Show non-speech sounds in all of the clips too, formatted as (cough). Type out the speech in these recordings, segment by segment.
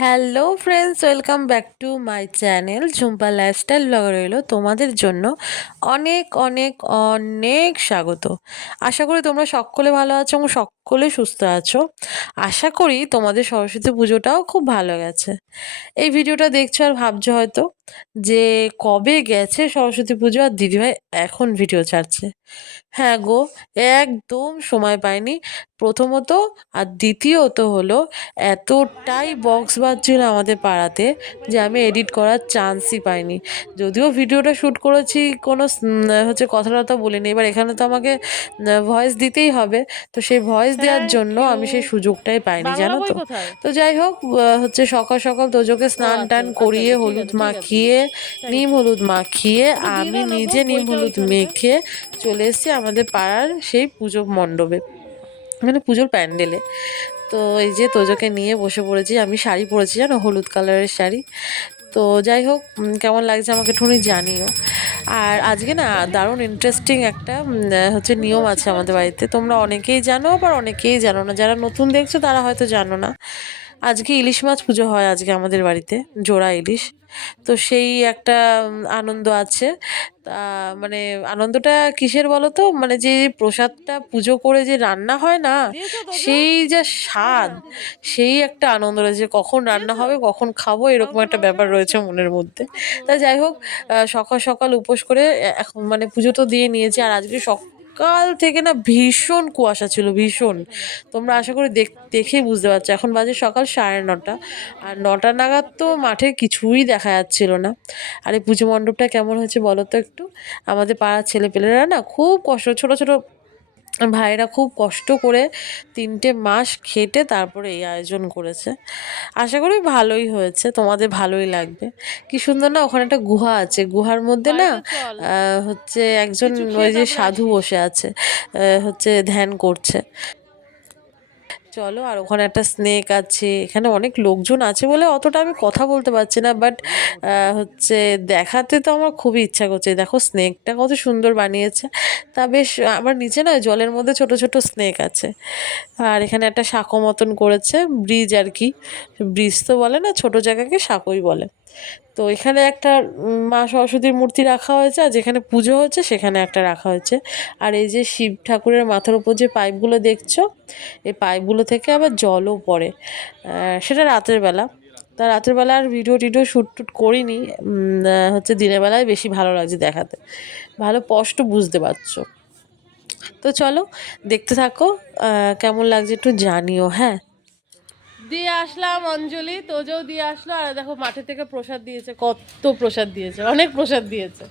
Hello friends welcome back to my channel Jhumpa lifestyle vlog রইল তোমাদের জন্য অনেক অনেক অনেক স্বাগত। আশা করি তোমরা সকলে ভালো আছো এবং সকলে সুস্থ আছো। আশা করি তোমাদের সরস্বতী পুজোটাও খুব ভালো গেছে। এই ভিডিওটা দেখছ আর ভাবছ হয়তো যে কবে গেছে সরস্বতী পুজো আর দিদিভাই এখন ভিডিও ছাড়ছে। হ্যাঁ গো একদম সময় পাইনি। প্রথমত আর দ্বিতীয়ত হলো এতটাই বক্স বাজছিল আমাদের পাড়াতে যে আমি এডিট করার চান্সই পাইনি। যদিও ভিডিওটা শ্যুট করেছি কোনো হচ্ছে কথা টথা বলিনি। এবার এখানে তো আমাকে ভয়েস দিতেই হবে। তো সেই ভয়েস দেওয়ার জন্য আমি সেই সুযোগটাই পাইনি জানো তো। তো যাই হোক হচ্ছে সকাল সকাল তোজোকে স্নান টান করিয়ে হলুদ মাখিয়ে নিম হলুদ মাখিয়ে আমি নিজে নিম হলুদ মেখে চলে এসেছি আমাদের পাড়ার সেই পুজো মণ্ডপে মানে পুজোর প্যান্ডেলে। তো এই যে তোজোকে নিয়ে বসে পড়েছি আমি শাড়ি পরেছি জানো হলুদ কালারের শাড়ি। তো যাই হোক কেমন লাগছে আমাকে একটুখানি জানিও। আর আজকে না দারুণ ইন্টারেস্টিং একটা হচ্ছে নিয়ম আছে আমাদের বাড়িতে। তোমরা অনেকেই জানো আবার অনেকেই জানো না। যারা নতুন দেখছ তারা হয়তো জানো না। আজকে ইলিশ মাছ পুজো হয় আজকে আমাদের বাড়িতে জোড়া ইলিশ। তো সেই একটা আনন্দ আছে। তা মানে আনন্দটা কিসের বলো তো মানে যে প্রসাদটা পুজো করে যে রান্না হয় না সেই যা স্বাদ সেই একটা আনন্দ রয়েছে। কখন রান্না হবে কখন খাব এরকম একটা ব্যাপার রয়েছে মনের মধ্যে। তা যাই হোক সকাল সকাল উপোস করে এখন মানে পুজো তো দিয়ে নিয়েছি। আর আজকে সকাল থেকে না ভীষণ কুয়াশা ছিল, ভীষণ। তোমরা আশা করি দেখ, দেখেই বুঝতে পারছ। এখন বাজে সকাল সাড়ে নটা। আর নটা নাগাদ তো মাঠে কিছুই দেখা যাচ্ছিল না। আর এই পুজো মণ্ডপটা কেমন হয়েছে বলো তো একটু? আমাদের পাড়ার ছেলেপেলেরা না খুব কষ্ট, ছোটো, ছোট ভাইরা খুব কষ্ট করে তিনটে মাস খেটে তারপরে এই আয়োজন করেছে। আশা করি ভালোই হয়েছে তোমাদের ভালোই লাগবে। কি সুন্দর না ওখানে একটা গুহা আছে। গুহার মধ্যে না হচ্ছে একজন ওই যে সাধু বসে আছে হচ্ছে ধ্যান করছে। চলো, আর ওখানে একটা স্নেক আছে। এখানে অনেক লোকজন আছে বলে অতটা আমি কথা বলতে পারছি না বাট হচ্ছে দেখাতে তো আমার খুবই ইচ্ছা করছে। দেখো স্নেকটা কত সুন্দর বানিয়েছে। তা বেশ, আমার নিচে না জলের মধ্যে ছোট ছোট স্নেক আছে। আর এখানে একটা সাঁকো মতন করেছে, ব্রিজ আর কি। ব্রিজ তো বলে না, ছোট জায়গাকে সাঁকোই বলে। তো এখানে একটা মা সরস্বতীর মূর্তি রাখা হয়েছে আর যেখানে পুজো হচ্ছে সেখানে একটা রাখা হয়েছে। আর এই যে শিব ঠাকুরের মাথার উপর যে পাইপগুলো দেখছ, এই পাইপগুলো থেকে আবার জলও পড়ে। সেটা রাতের বেলা। তা রাতের বেলা আর ভিডিও টিডিও শ্যুট টুট করিনি। হচ্ছে দিনের বেলায় বেশি ভালো লাগছে দেখাতে। ভালো স্পষ্ট বুঝতে পারছ। তো চলো, দেখতে থাকো। কেমন লাগছে একটু জানিও হ্যাঁ? দিয়ে আসলাম অঞ্জলি, তোজও দিয়ে আসলো, আর দেখো মাঠে থেকে প্রসাদ দিয়েছে, কত প্রসাদ দিয়েছে, অনেক প্রসাদ দিয়েছে।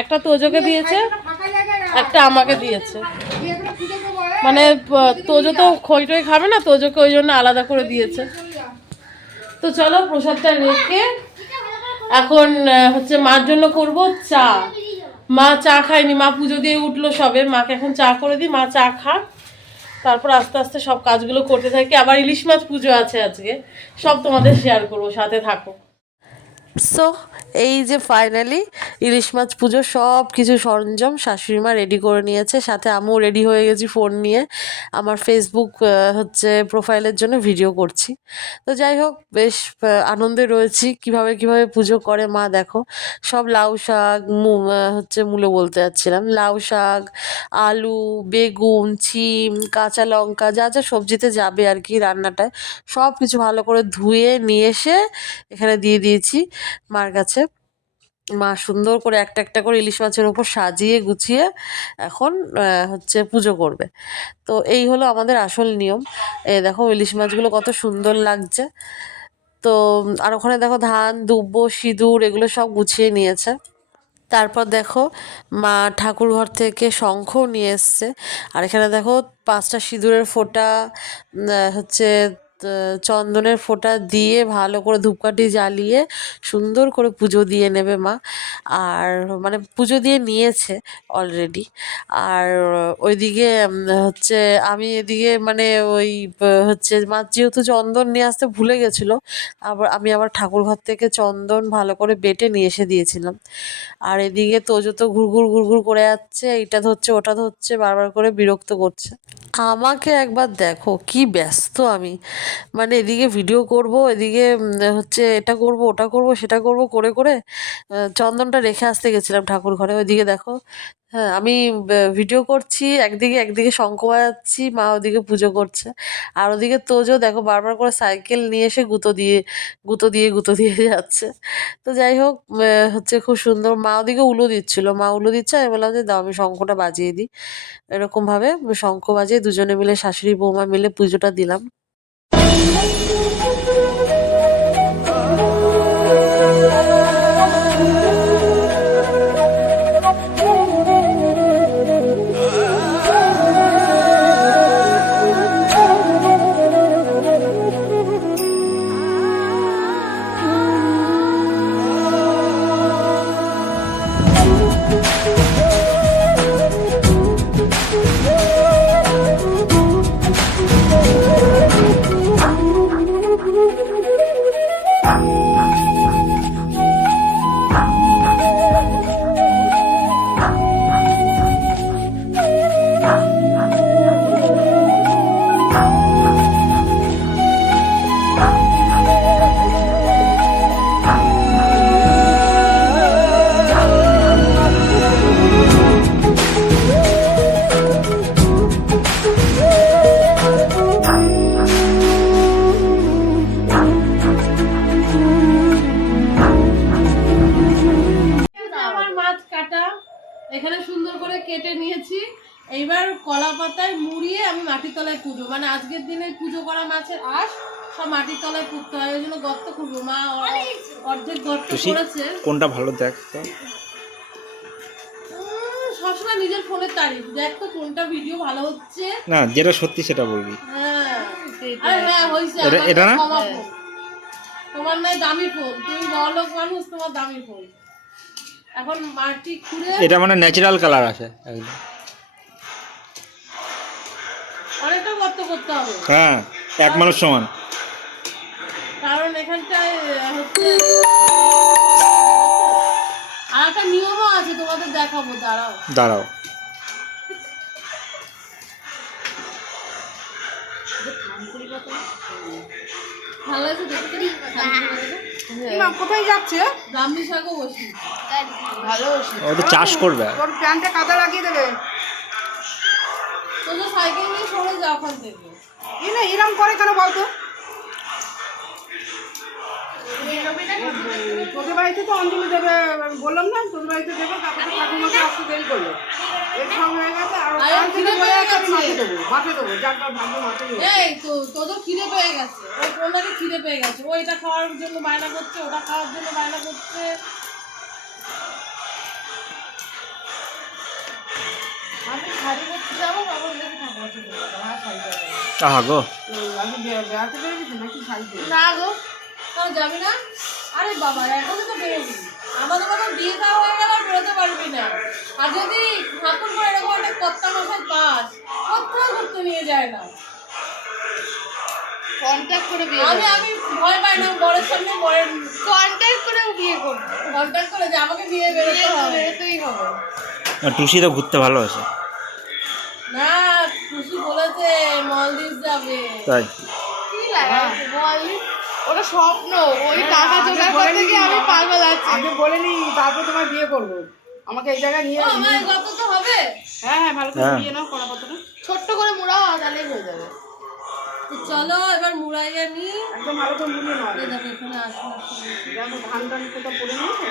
একটা তোজোকে দিয়েছে, একটা আমাকে দিয়েছে। মানে তোজো তো খই টই খাবে না, তোজোকে ওই জন্য আলাদা করে দিয়েছে। তো চলো প্রসাদটা রেখে এখন হচ্ছে মার জন্য করব চা। মা চা খায়নি, মা পুজো দিয়ে উঠল সবে, মাকে এখন চা করে দিই, মা চা খাক। তারপর আস্তে আস্তে সব কাজগুলো করতে থাকি। আবার ইলিশ মাছ পুজো আছে আজকে। সব তোমাদের শেয়ার করব, সাথে থাকো। সো এই যে ফাইনালি ইলিশ মাছ পুজো সব কিছু সরঞ্জাম শাশুড়ি মা রেডি করে নিয়েছে। সাথে আমিও রেডি হয়ে গেছি ফোন নিয়ে। আমার ফেসবুক হচ্ছে প্রোফাইলের জন্য ভিডিও করছি। তো যাই হোক, বেশ আনন্দে রয়েছি। কীভাবে কীভাবে পুজো করে মা দেখো। সব লাউ শাক হচ্ছে মূলো বলতে যাচ্ছিলাম। লাউ শাক, আলু, বেগুন, ছিম, কাঁচা লঙ্কা, যা যা সবজিতে যাবে আর কি রান্নাটায়। সব কিছু ভালো করে ধুয়ে, নিয়ে এসে এখানে দিয়ে দিয়েছি। মার কাছে। মা সুন্দর করে একটা একটা করে ইলিশ মাছের ওপর সাজিয়ে গুছিয়ে এখন হচ্ছে পুজো করবে। তো এই হলো আমাদের আসল নিয়ম। এ দেখো ইলিশ মাছগুলো কত সুন্দর লাগছে। তো, আর ওখানে দেখো ধান, দুব্ব, সিঁদুর এগুলো সব গুছিয়ে নিয়েছে। তারপর দেখো মা ঠাকুর ঘর থেকে শঙ্খও নিয়ে এসছে। আর এখানে দেখো পাঁচটা সিঁদুরের ফোঁটা হচ্ছে চন্দনের ফোঁটা দিয়ে ভালো করে ধূপকাঠি জ্বালিয়ে সুন্দর করে পুজো দিয়ে নেবে মা। আর মানে পুজো দিয়ে নিয়েছে অলরেডি আর ওইদিকে হচ্ছে আমি এদিকে মানে ওই, হচ্ছে মা যেহেতু চন্দন নিয়ে আসতে ভুলে গেছিল, আবার আমি আবার ঠাকুর ঘর থেকে চন্দন ভালো করে বেটে নিয়ে এসে দিয়েছিলাম। আর এদিকে তোজো তো ঘুরঘুর ঘুরঘুর করে যাচ্ছে এইটা ধরছে, ওটা ধরছে, বারবার করে বিরক্ত করছে। আমাকে একবার দেখো, কি ব্যস্ত আমি। মানে এদিকে ভিডিও করব, এদিকে হচ্ছে এটা করব, ওটা করব, সেটা করব, করে করে চন্দনটা রেখে আসতে গেছিলাম ঠাকুর ঘরে। ওইদিকে দেখো হ্যাঁ আমি ভিডিও করছি, একদিকে একদিকে শঙ্খ বাজাচ্ছি, মা ওদিকে পুজো করছে। আর ওদিকে তোজো দেখো, বারবার করে সাইকেল নিয়ে এসে গুঁতো দিয়ে গুঁতো দিয়ে গুঁতো দিয়ে যাচ্ছে। তো যাই হোক হচ্ছে খুব সুন্দর, মা ওদিকে উলো দিচ্ছিল। মা উলো দিচ্ছে, আমি বললাম যে দাও, আমি শঙ্খটা বাজিয়ে দিই। এরকমভাবে শঙ্খ বাজিয়ে দুজনে মিলে শাশুড়ি বৌমা মিলে পুজোটা দিলাম। আমার মাছের আঁশ সব মাটির তলায় পুঁততে হয়। ওই জন্য গর্ত খুঁড়বো মা অর্ধেক গর্ত করেছে কোনটা ভালো দেখ তো? সবসময় নিজের ফোনের তারিফ। দেখ তো কোনটা ভিডিও ভালো হচ্ছে। না যেটা সত্যি সেটা বলবি। হ্যাঁ। হ্যাঁ হয়েছে এটা- না? তোমার নাই দামি ফোন। তুমি বড়লোক মানুষ তোমার দামি ফোন। এখন মাটি খুঁড়ে এটা মানে ন্যাচারাল কালার আছে। একদম অনেকটা গর্ত করতে হবে। হ্যাঁ। এক মানুষ সমান। কারণ এখানটায় হচ্ছে আর একটা নিয়মও আছে তোমাদের দেখাবো দাঁড়াও। দাঁড়াও। ভালো লাগছে দেখতে কোথায় যাচ্ছে? ব্রাহ্মী শাকও বসি। ভালো ও তো চাষ করবে। প্যান্টে কাদা লাগিয়ে দেবে। তোদের সাইকেল নিয়ে সরে যাও ওখান থেকে। এই না এরম করে কেন বলতো? তোদের বাড়িতে তো অঞ্জলি দেবে বললাম না তোদের বাড়িতে দেবে তারপরে ঠাকুমাকে আসতে দেরি করল। এর সব হয়ে গেছে আর মাঠে দেবো মাঠে দেবো যার যার ভাগ্য মাঠে এই তো তোদের খিদে পেয়ে গেছে। ওই কোনটাকে খিদে পেয়ে গেছে। ও এটা খাওয়ার জন্য বায়না করছে ওটা খাওয়ার জন্য বায়না করছে। আমি শাড়ি আহা গো? না যাবি না? আরে বাবা এখনও তো বেরোবি। আমাদের মতো বিয়ে দেওয়া হয়ে গেল আর বেরোতে পারবি না। আর যদি ঠাকুর করে এরকম একটা মশাই পাস কোথাও ঘুরতে নিয়ে যায় না। কন্ট্যাক্ট করে বিয়ে আমি আমি ভয় পাই না বরের সামনে বরের কন্ট্যাক্ট করে বিয়ে করব। কন্ট্যাক্ট করে যে আমাকে নিয়ে বেরোতে হবে। বেরোতেই হবে। আর টুসি তো ঘুরতে ভালোবাসে। না খুশি বলেছে মলদ্বীপ যাবে। তাই? কি ওটা স্বপ্ন। ওই টাকা জোগাড় করতে গিয়ে আমি পাগল আছি। তারপর তোমার বিয়ে করব। আমাকে এই জায়গায় নিয়ে আমার কত তো হবে। হ্যাঁ হ্যাঁ ভালো করে হ্যাঁ। বিয়ে নাও পাত্রটা ছোট্ট করে মুড়াও তাহলেই হয়ে যাবে। চলো এবার মুড়াইয়া নি একদম ভালো করে মুড়িয়ে নাও। দেখো এখানে আসুন আসুন ধান টান কোথাও পড়ে নিয়েছে।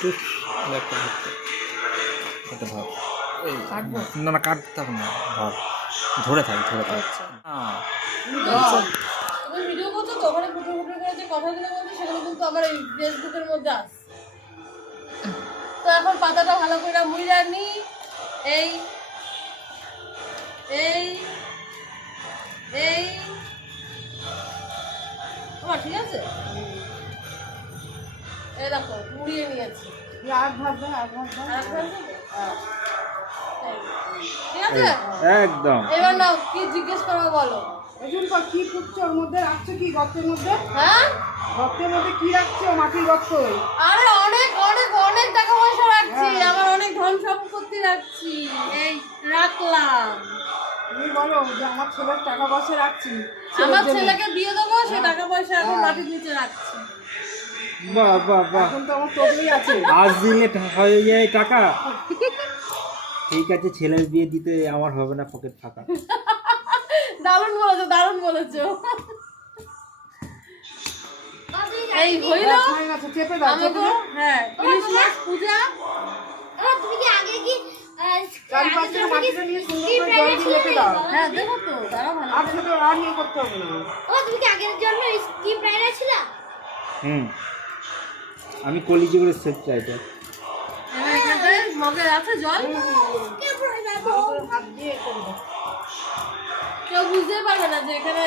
টুস একটা ধরতে। এটা ধর এই না না কাটতে হবে না ধর ধরে থাক ধরে থাক। হ্যাঁ তুমি ভিডিও করছ তো ওখানে ফুটো ফুটো করে যে কথাগুলো বলছো সেগুলো কিন্তু আমার এই ফেসবুকের মধ্যে আছে তো এখন পাতাটা ভালো করে মুইরা নি এই এই। এই ঠিক আছে? দেখো মুড়িয়ে নিয়েছি। আছে? একদম। এবার নাও কি জিজ্ঞেস করব বলো। কি ফুটছে ওর মধ্যে? রাখছো কি গর্তের মধ্যে? হ্যাঁ? গর্তের মধ্যে কি রাখছো? মাটির গর্ত আরে অনেক অনেক অনেক টাকা পয়সা রাখছি। আমার অনেক ধন সম্পত্তি রাখছি। এই রাখলাম। তুমি বলো যে আমার ছেলের টাকা পয়সা রাখছি। আমার ছেলেকে বিয়ে দেবো সে টাকা পয়সা এখন মাটির নিচে রাখছি। বাহ বাহ বাহ। এখন তো আমার তোকেই আছে। আজ দিলে হয়ে যায় টাকা। ঠিক আছে ছেলের বিয়ে দিতে আমার হবে না পকেট ফাঁকা। দারুণ বলেছ দারুণ বলেছ। এই হইল চেপে দাও হ্যাঁ ইলিশ মাছ পূজা তুমি কি আগে কি হ্যাঁ দেবো তো দাঁড়া ভালো আর সেটা আর নিয়ে করতে হবে না। ও তুমি কি আগের জন্য স্কিপ রাইডার ছিল? হুম। আমি কলিজি করে সেট চাইটা এবার এখানটায় মগে আছে জল? হাত দিয়ে করে কেউ বুঝতে পারবে না যে এখানে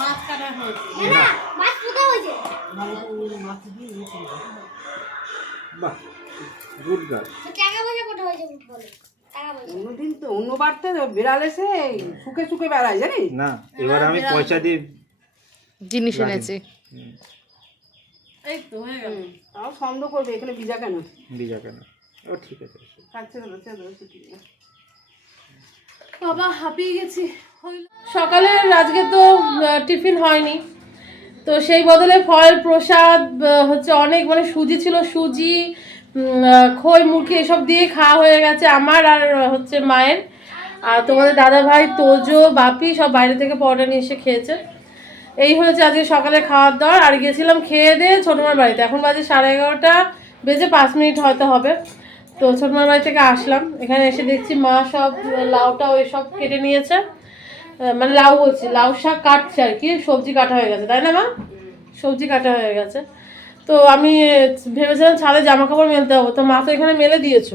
মাছ কাটা হয়েছে। না মাছ কোথায় হয়েছে? বাহ গুড গার্ল তো টাকা পয়সা কোথায় হয়েছে বলো অন্যদিন তো অন্যবার তো বিড়াল এসে শুকে শুকে বেড়ায় জানিস? না এবার আমি পয়সা দিয়ে জিনিস এনেছি। এই তো হয়ে গেল। তাও সন্দেহ করবে এখানে ভিজা কেন? ভিজা কেন? ও ঠিক আছে কাছে দেবো ছেড়ে দেবো ঠিক আছে বাবা হাঁপিয়ে গেছি। সকালে আজকে তো টিফিন হয়নি। তো সেই বদলে ফল প্রসাদ হচ্ছে অনেক মানে সুজি ছিল সুজি খই মুরগি এসব দিয়ে খাওয়া হয়ে গেছে আমার আর হচ্ছে মায়ের। আর তোমাদের দাদা ভাই তোজো বাপি সব বাইরে থেকে পরোটা নিয়ে এসে খেয়েছে। এই হয়েছে আজকে সকালে খাওয়ার দাওয়ার, আর গেছিলাম খেয়ে দিয়ে ছোটমার বাড়িতে। এখন বাজে সাড়ে এগারোটা বেজে পাঁচ মিনিট হয়তো হবে। তো ছোটমার বাড়ি থেকে আসলাম। এখানে এসে দেখছি মা সব লাউটা ওই সব কেটে নিয়েছে। মানে লাউ বলছি, লাউ শাক কাটছে আর কি, সবজি কাটা হয়ে গেছে, তাই না মা? সবজি কাটা হয়ে গেছে। তো আমি ভেবেছিলাম ছাদে জামা কাপড় মেলতে হবে, তো মা তো এখানে মেলে দিয়েছ।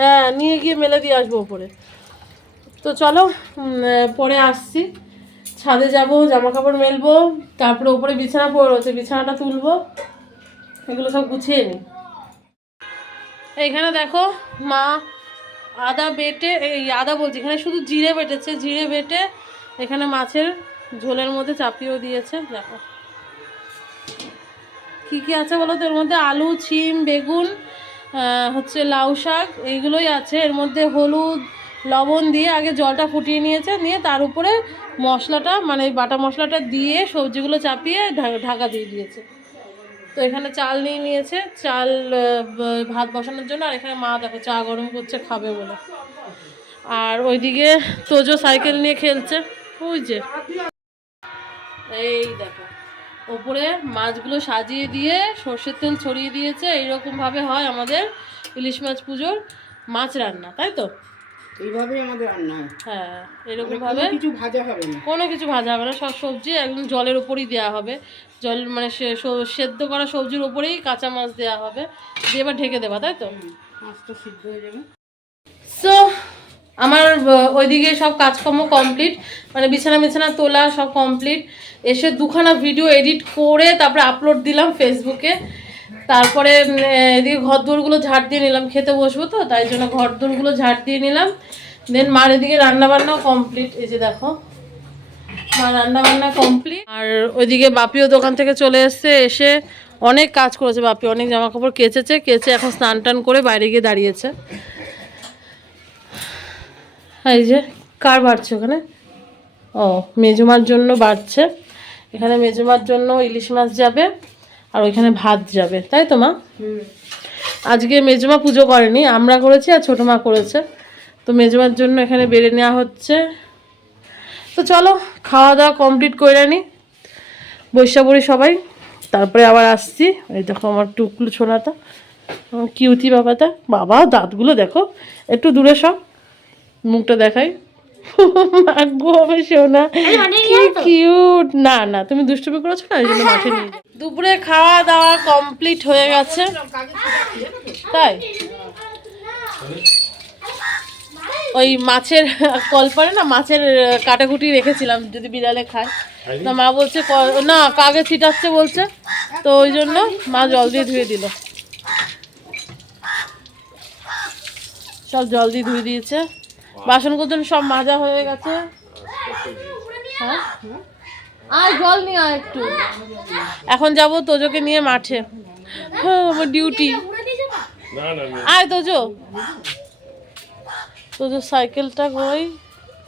হ্যাঁ নিয়ে গিয়ে মেলে দিয়ে আসব ওপরে। তো চলো পরে আসছি। ছাদে যাব জামা কাপড় মেলবো, তারপরে ওপরে বিছানা পড়ে রয়েছে, বিছানাটা তুলবো, এগুলো সব গুছিয়ে নিই এইখানে দেখো মা আদা বেটে, এই আদা বলছি, এখানে শুধু জিরে বেটেছে, জিরে বেটে এখানে মাছের ঝোলের মধ্যে চাপিয়েও দিয়েছে, দেখো। কী কী আছে বলো তো? এর মধ্যে আলু, ছিম, বেগুন হচ্ছে লাউ শাক, এইগুলোই আছে। এর মধ্যে হলুদ, লবণ দিয়ে আগে জলটা ফুটিয়ে নিয়েছে, নিয়ে তার উপরে মশলাটা মানে বাটা মশলাটা দিয়ে সবজিগুলো চাপিয়ে ঢাকা দিয়ে দিয়েছে। তো এখানে চাল নিয়ে নিয়েছে। চাল ভাত বসানোর জন্য, আর এখানে মা দেখো চা গরম করছে, খাবে বলে। আর ওইদিকে তোজো সাইকেল নিয়ে খেলছে। যে। এই দেখো, ওপরে মাছগুলো সাজিয়ে দিয়ে সর্ষের তেল ছড়িয়ে দিয়েছে। এইরকমভাবে হয় আমাদের ইলিশ মাছ পুজোর মাছ রান্না, তাই তো? এইভাবেই আমাদের রান্না হয় হ্যাঁ এরকম ভাবে কিছু ভাজা হবে না। কোনো কিছু ভাজা হবে না সব সবজি একদম জলের উপরই দেওয়া হবে। জল মানে সেদ্ধ করা সবজির উপরেই কাঁচা মাছ দেওয়া হবে। দিয়ে এবার ঢেকে দেবা তাই তো? মাছটা সিদ্ধ হয়ে যাবে সো আমার ওইদিকে সব কাজকর্ম কমপ্লিট মানে বিছানা বিছানা তোলা সব কমপ্লিট এসে দুখানা ভিডিও এডিট করে তারপরে আপলোড দিলাম ফেসবুকে তারপরে এদিকে ঘর দোরগুলো ঝাড় দিয়ে নিলাম, খেতে বসবো তো, তাই জন্য ঘর দোরগুলো ঝাড় দিয়ে নিলাম। দেন মার এদিকে রান্না বান্নাও কমপ্লিট এই যে দেখো। মা রান্নাবান্না কমপ্লিট আর ওইদিকে বাপিও দোকান থেকে চলে এসছে, এসে অনেক কাজ করেছে বাপি, অনেক জামা কাপড় কেচেছে, কেচে এখন স্নান টান করে বাইরে গিয়ে দাঁড়িয়েছে। এই যে, কার বাড়ছে ওখানে? ও, মেজুমার জন্য বাড়ছে। এখানে মেজুমার জন্য ইলিশ মাছ যাবে। আর ওইখানে ভাত যাবে। তাই তো মা? আজকে মেজমা পুজো করেনি আমরা করেছি আর ছোটো মা করেছে। তো মেজমার জন্য এখানে বেড়ে নেওয়া হচ্ছে। তো চলো খাওয়া দাওয়া কমপ্লিট করে নি। বৈশা পড়ি সবাই। তারপরে আবার আসছি। এই দেখো আমার টুকলু ছোনাটা। কিউতি বাবাটা। বাবা দাঁতগুলো দেখো। একটু দূরে সব মুখটা দেখাই। মাগো আমার সোনা। কি কিউট না না তুমি দুষ্টুমি করেছ না এই জন্য মাঠে নিয়ে (laughs) দুপুরে খাওয়া দাওয়া কমপ্লিট হয়ে গেছে। তাই? ওই মাছের কলপারে না মাছের কাটাকুটি রেখেছিলাম যদি বিড়ালে খায়। না মা বলছে না কাগে ছিটাচ্ছে বলছে। তো ওই জন্য মা জল দিয়ে ধুয়ে দিল। সব জল দিয়ে ধুয়ে দিয়েছে। বাসন কোজন সব মাজা হয়ে গেছে। হ্যাঁ? আয় জল নিয়ে আয় একটু। এখন যাব তোজোকে নিয়ে মাঠে। হ্যাঁ আমার ডিউটি আয় তোজো। তোজো সাইকেলটা কই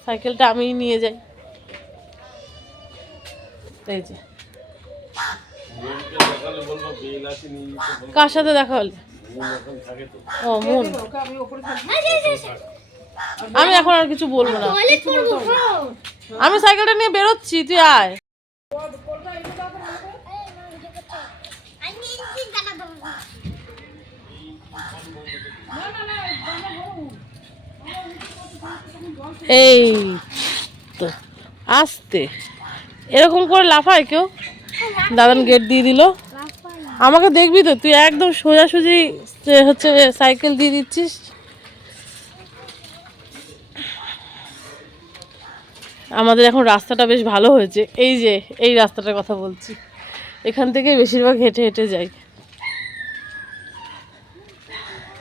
সাইকেলটা আমিই নিয়ে যাই। এই যে। কার সাথে দেখা হলে? ও মন। আমি এখন আর কিছু বলব না। আমি সাইকেলটা নিয়ে বেরোচ্ছি তুই আয়। এই তো আসতে। এরকম করে লাফায় কেউ? দাদান গেট দিয়ে দিল। আমাকে দেখবি তো তুই একদম সোজাসুজি হচ্ছে সাইকেল দিয়ে দিচ্ছিস। আমাদের এখন রাস্তাটা বেশ ভালো হয়েছে। এই যে, এই রাস্তাটার কথা বলছি। এখান থেকে বেশিরভাগ হেঁটে হেঁটে যাই।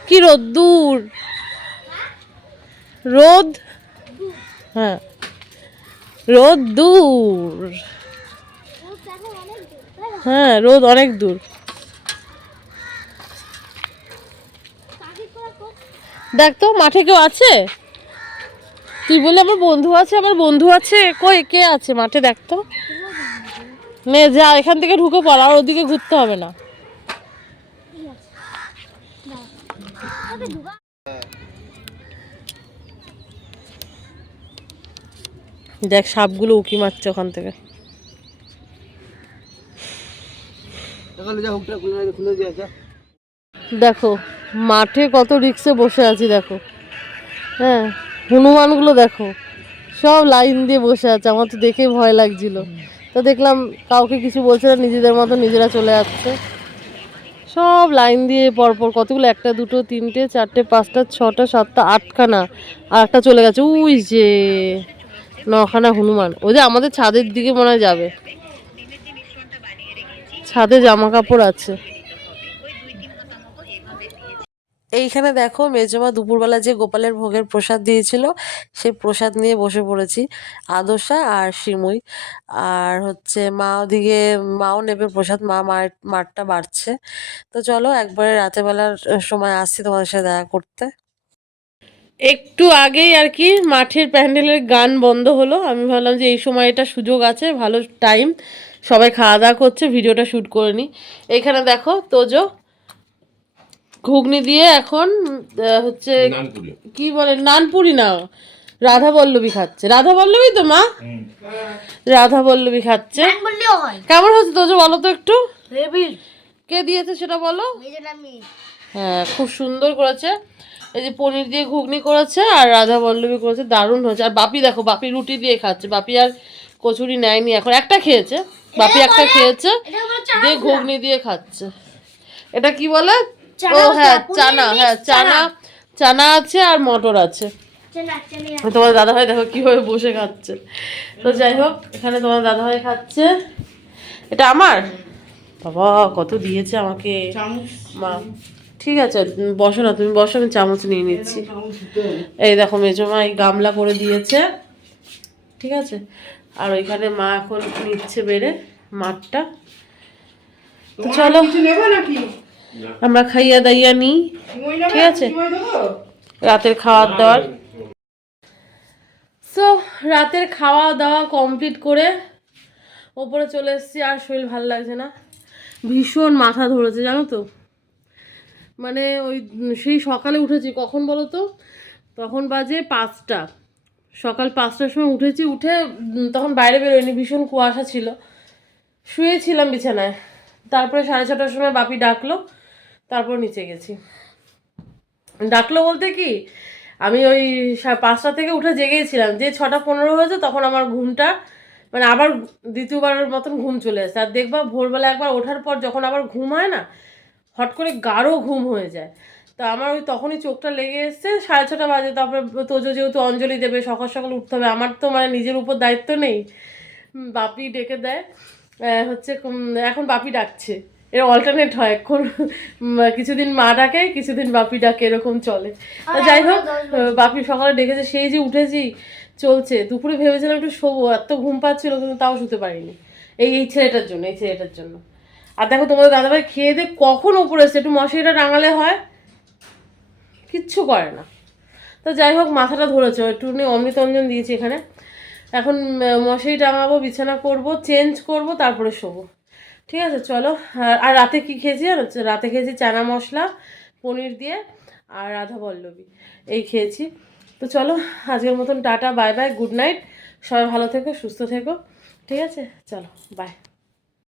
কি রোদ্দুর! রোদ? হ্যাঁ। রোদ দূর হ্যাঁ রোদ অনেক দূর। দেখ তো, মাঠে কেউ আছে? তুই বলে আমার বন্ধু আছে আমার বন্ধু আছে। কই কে আছে? মাঠে দেখ তো। নে যা এখান থেকে ঢুকে পড় আর ওদিকে ঘুরতে হবে না। দেখ সাপগুলো উকি মারছে ওখান থেকে। দেখো মাঠে কত রিক্সে বসে আছি দেখো। হ্যাঁ। হনুমানগুলো দেখো, সব লাইন দিয়ে বসে আছে, আমার তো দেখে ভয় লাগছিল। তো দেখলাম কাউকে কিছু বলছে না, নিজেদের মতো নিজেরা চলে যাচ্ছে। সব লাইন দিয়ে পরপর কতগুলো, একটা, দুটো, তিনটে, চারটে, পাঁচটা, ছটা, সাতটা, আটখানা, আর একটা চলে গেছে। উই যে, নখানা হনুমান। ওই যে আমাদের ছাদের দিকে মনে হয় যাবে। ছাদে জামা কাপড় আছে। এইখানে দেখো মেজমা দুপুরবেলা যে গোপালের ভোগের প্রসাদ দিয়েছিল, সেই প্রসাদ নিয়ে বসে পড়েছি আদর্শা আর শিমুই আর হচ্ছে মা ওদিকে, মাও নেবে প্রসাদ, মা মার মারটা বাড়ছে। তো চলো একবারে রাতের বেলার সময় আসছি তোমাদের সাথে দেখা করতে। একটু আগেই আর কি মাঠের প্যান্ডেলের গান বন্ধ হলো। আমি ভাবলাম যে এই সময়টা সুযোগ আছে, ভালো টাইম সবাই খাওয়া দাওয়া করছে, ভিডিওটা শ্যুট করে নিই। এখানে দেখো তোজো ঘুগনি দিয়ে এখন হচ্ছে কি বলে নানপুরি না রাধা পল্লবী খাচ্ছে। রাধা পল্লবী তো মা? রাধা পল্লবী খাচ্ছে। কেমন হচ্ছে তোজো বলো তো একটু? কে দিয়েছে সেটা বলো? হ্যাঁ খুব সুন্দর করেছে। এই যে পনির দিয়ে ঘুগনি করেছে আর রাধা পল্লবী করেছে দারুণ হয়েছে। আর বাপি দেখো বাপি রুটি দিয়ে খাচ্ছে। বাপি আর কচুরি নেয়নি এখন। একটা খেয়েছে। বাপি একটা খেয়েছে দিয়ে ঘুগনি দিয়ে খাচ্ছে। এটা কি বলে? ও হ্যাঁ চানা হ্যাঁ চানা। চানা আছে আর মটর আছে। তোমার দাদাভাই দেখো কীভাবে বসে খাচ্ছে। তো যাই হোক এখানে তোমার দাদাভাই খাচ্ছে। এটা আমার? বাবা কত দিয়েছে আমাকে। মা ঠিক আছে বসো না তুমি বসো আমি চামচ নিয়ে নিচ্ছি। এই দেখো মেজমা এই গামলা করে দিয়েছে। ঠিক আছে? আর ওইখানে মা এখন নিচ্ছে বেড়ে মাঠটা। তো চলো। নাকি? আমরা খাইয়া দাইয়া নিই। ঠিক আছে। রাতের খাওয়ার দাওয়ার। সো রাতের খাওয়া দাওয়া কমপ্লিট করে ওপরে চলে এসেছি আর শরীর ভালো লাগছে না। ভীষণ মাথা ধরেছে জানো তো? মানে ওই সেই সকালে উঠেছি কখন বলো তো? তখন বাজে পাঁচটা। সকাল পাঁচটার সময় উঠেছি উঠে তখন বাইরে বেরোয়নি ভীষণ কুয়াশা ছিল। শুয়েছিলাম বিছানায়। তারপরে সাড়ে ছটার সময় বাপি ডাকলো তারপর নিচে গেছি। ডাকলো বলতে কি, আমি ওই পাঁচটা থেকে উঠে জেগেছিলাম। যে ছটা পনেরো হয়েছে তখন আমার ঘুমটা মানে আবার দ্বিতীয়বারের মতন ঘুম চলে আসে। আর দেখবা ভোরবেলা একবার ওঠার পর যখন আবার ঘুম হয় না, হট করে গাঢ় ঘুম হয়ে যায়। তো আমার ওই তখনই চোখটা লেগে এসছে, সাড়ে ছটা বাজে। তারপরে তোজো যেহেতু অঞ্জলি দেবে, সকাল সকাল উঠতে হবে। আমার তো মানে নিজের উপর দায়িত্ব নেই। বাপি ডেকে দেয়। হচ্ছে এখন বাপি ডাকছে। এর অল্টারনেট হয়। এখন কিছুদিন মা ডাকে কিছুদিন বাপি ডাকে এরকম চলে। তা যাই হোক বাপি সকালে ডেকেছে সেই যে উঠেছি চলছে। দুপুরে ভেবেছিলাম একটু শোবো এত ঘুম পাচ্ছিল কিন্তু তাও শুতে পারিনি। এই এই ছেলেটার জন্য এই ছেলেটার জন্য। আর দেখো তোমাদের দাদাভাই খেয়ে দিয়ে কখন ওপরে এসছে? একটু মশারিটা টাঙালে হয়? কিচ্ছু করে না। তো যাই হোক মাথাটা ধরেছে। একটু অমৃত অঞ্জন দিয়েছি এখানে। এখন মশারি টাঙাবো বিছানা করব চেঞ্জ করব তারপরে শোবো। ঠিক আছে, চলো। আর- আর রাতে কি খেয়েছি জানো? রাতে খেয়েছি চানা মশলা, পনির দিয়ে আর রাধা পল্লবী এই খেয়েছি। তো চলো, আজকের মতন tata, bye bye, good night. সবাই ভালো থেকো, সুস্থ থেকো। ঠিক আছে? চলো, বাই।